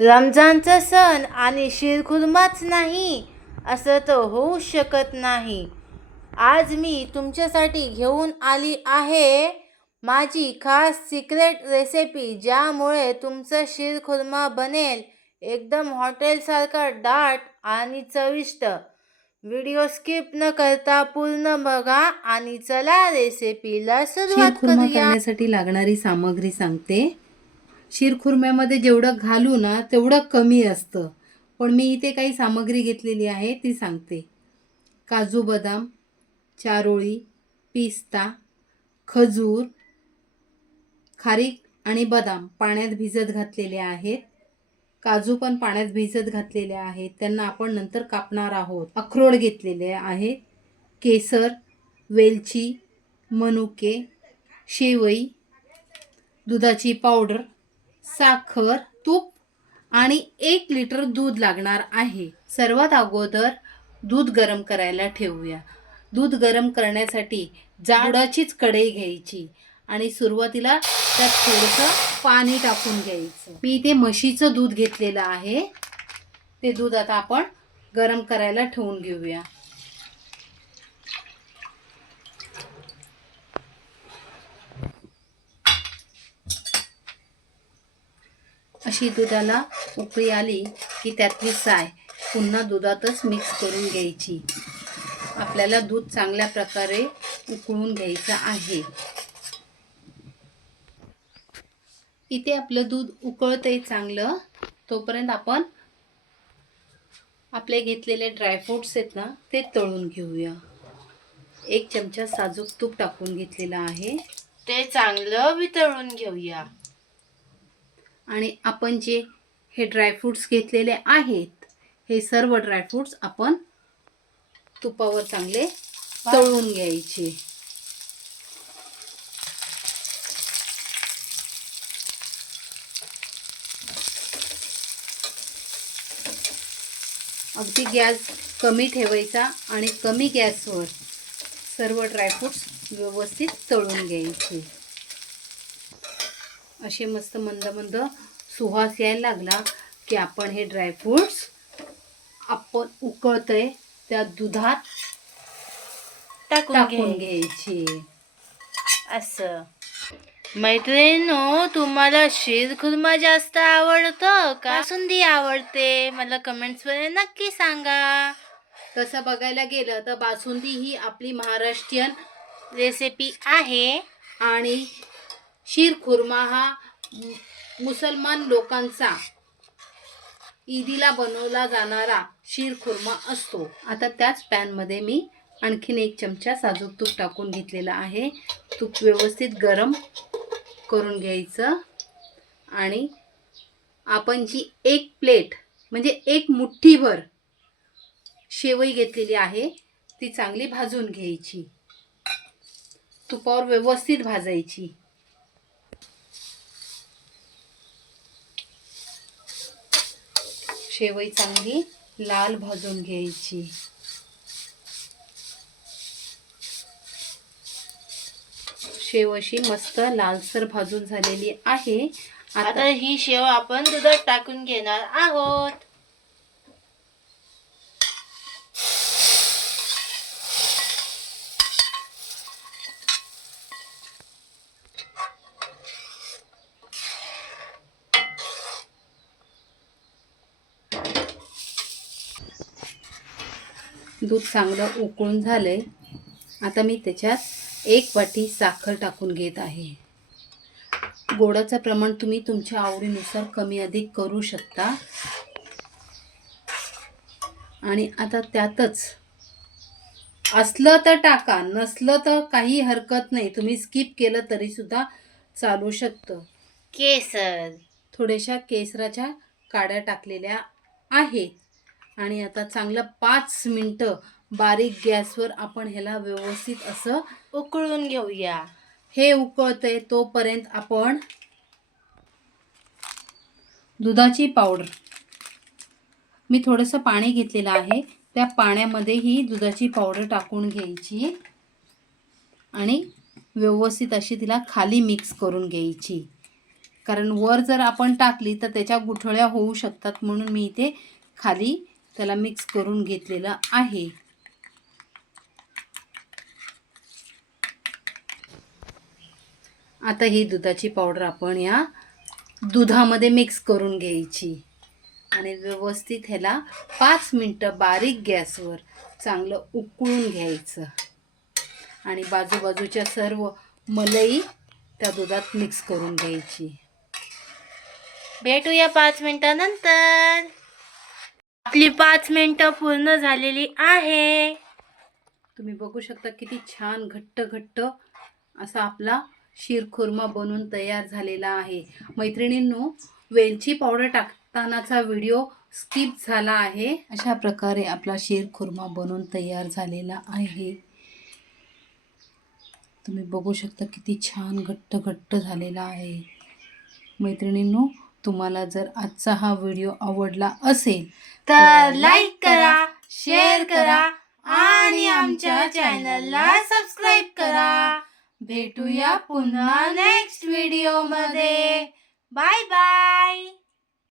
रमजानचा सण आणि शीरखुर्माच नाही असं तर होऊच शकत नाही. आज मी तुमच्यासाठी घेऊन आली आहे माझी खास सिक्रेट रेसिपी, ज्यामुळे तुमचा शीरखुर्मा बनेल एकदम हॉटेलसारखा दाट आणि चविष्ट. व्हिडिओ स्किप न करता पूर्ण बघा आणि चला रेसिपीला सुरुवात शीरखुर्मा करूया. करण्यासाठी लागणारी सामग्री सांगते. शीरखुर्म्यामध्ये जेवढं घालू ना तेवढं कमी असतं, पण मी इथे काही सामग्री घेतलेली आहे ती सांगते. काजू बदाम, चारोळी, पिस्ता, खजूर, खारीक आणि बदाम पाण्यात भिजत घातलेले आहेत. काजू पण पाण्यात भिजत घातलेले आहेत, त्यांना आपण नंतर कापणार आहोत. अक्रोड घेतलेले आहेत, केसर, वेलची, मनुके, शेवई, दुधाची पावडर, साखर, तूप आणि 1 लिटर दूध लागणार आहे. सर्वात अगोदर दूध गरम करायला ठेवूया. दूध गरम करण्यासाठी जाडाचीच कढई घ्यायची आणि सुरुवातीला त्यात थोडंसं पाणी टाकून घ्यायचं. मी इथे म्हशीचं दूध घेतलेलं आहे. ते दूध आता आपण गरम करायला ठेवून घेऊया. अशी दुधाला उकळी आली की त्यातली साय पुन्हा दुधातच मिक्स करून घ्यायची. आपल्याला दूध चांगल्या प्रकारे उकळून घ्यायचं आहे. इथे आपलं दूध उकळतंय चांगलं, तोपर्यंत आपण आपले घेतलेले ड्रायफ्रूट्स आहेत ना ते तळून घेऊया. 1 चमचा साजूक तूप टाकून घेतलेलं आहे. ते चांगलं वितळून घेऊया. आणि आपण जे हे ड्रायफ्रूट्स घेतलेले आहेत, हे सर्व ड्रायफ्रूट्स आपण तुपावर चांगले तळून घ्यायचे. अगदी गॅस कमी ठेवायचा आणि कमी गॅसवर सर्व ड्रायफ्रूट्स व्यवस्थित तळून घ्यायचे. असे मस्त मंद मंद सुवास यायला लागला की आपण हे ड्रायफ्रूट्स आपण उकळतंय त्या दुधात टाकून घ्यायचे. असं. मैत्रिणींनो, तुम्हाला शीरखुर्मा जास्त आवडतं का बासुंदी आवडते? मला कमेंट्समध्ये नक्की सांगा. तसं बघायला गेलं तर बासुंदी ही आपली महाराष्ट्रीयन रेसिपी आहे आणि शीरखुर्मा हा मुसलमान लोकांचा ईदीला बनवला जाणारा शीरखुर्मा असतो. आता त्याच पॅनमध्ये मी आणखीन 1 चमचा साजूक तूप टाकून घेतलेलं आहे. तूप व्यवस्थित गरम करून घ्यायचं आणि आपण जी 1 प्लेट म्हणजे 1 मुठ्ठीभर शेवई घेतलेली आहे ती चांगली भाजून घ्यायची. तुपावर व्यवस्थित भाजायची. शेवई चांगली लाल भाजून घ्यायची. शेव अशी मस्त लालसर भाजून झालेली आहे. आता ही शेव आपण दुधात टाकून घेणार आहोत. दूध चांगलं उकळून झालंय. आता मी त्याच्यात 1 वाटी साखर टाकून घेत आहे. गोडाचं प्रमाण तुम्ही तुमच्या आवडीनुसार कमी अधिक करू शकता. आणि आता त्यातच असलं तर टाका, नसलं तर काही हरकत नाही, तुम्ही स्किप केलं तरी सुद्धा चालू शकतं. केसर, थोड्याशा केसराच्या काड्या टाकलेल्या आहेत. आणि आता चांगलं 5 मिनटं बारीक गॅसवर आपण ह्याला व्यवस्थित असं उकळून घेऊया. हे उकळतंय तोपर्यंत आपण दुधाची पावडर, मी थोडंसं पाणी घेतलेलं आहे, त्या पाण्यामध्ये ही दुधाची पावडर टाकून घ्यायची आणि व्यवस्थित अशी तिला खाली मिक्स करून घ्यायची. कारण वर जर आपण टाकली तर त्याच्या गुठळ्या होऊ शकतात, म्हणून मी इथे खाली त्याला मिक्स करून घेतलेलं आहे. आता ही दुधाची पावडर आपण या दुधामध्ये मिक्स करून घ्यायची आणि व्यवस्थित ह्याला 5 मिनटं बारीक गॅसवर चांगलं उकळून घ्यायचं आणि बाजूबाजूच्या सर्व मलई त्या दुधात मिक्स करून घ्यायची. भेटूया 5 मिनिटानंतर. आपली 5 मिनिटं पूर्ण झालेली आहे. तुम्ही बघू शकता किती छान घट्ट घट्ट असा आपला शीरखुर्मा बनून तयार झालेला आहे. मैत्रिणींनो, वेलची पावडर टाकतानाचा व्हिडिओ स्किप झाला आहे. अशा प्रकारे आपला शीरखुर्मा बनून तयार झालेला आहे. तुम्ही बघू शकता किती छान घट्ट घट्ट झालेला आहे. मैत्रिणींनो, तुम्हाला जर आजचा हा व्हिडिओ आवडला असेल तर लाईक करा, शेअर करा आणि आमच्या चॅनलला सबस्क्राईब करा. भेटूया पुन्हा नेक्स्ट व्हिडिओमध्ये. Bye bye.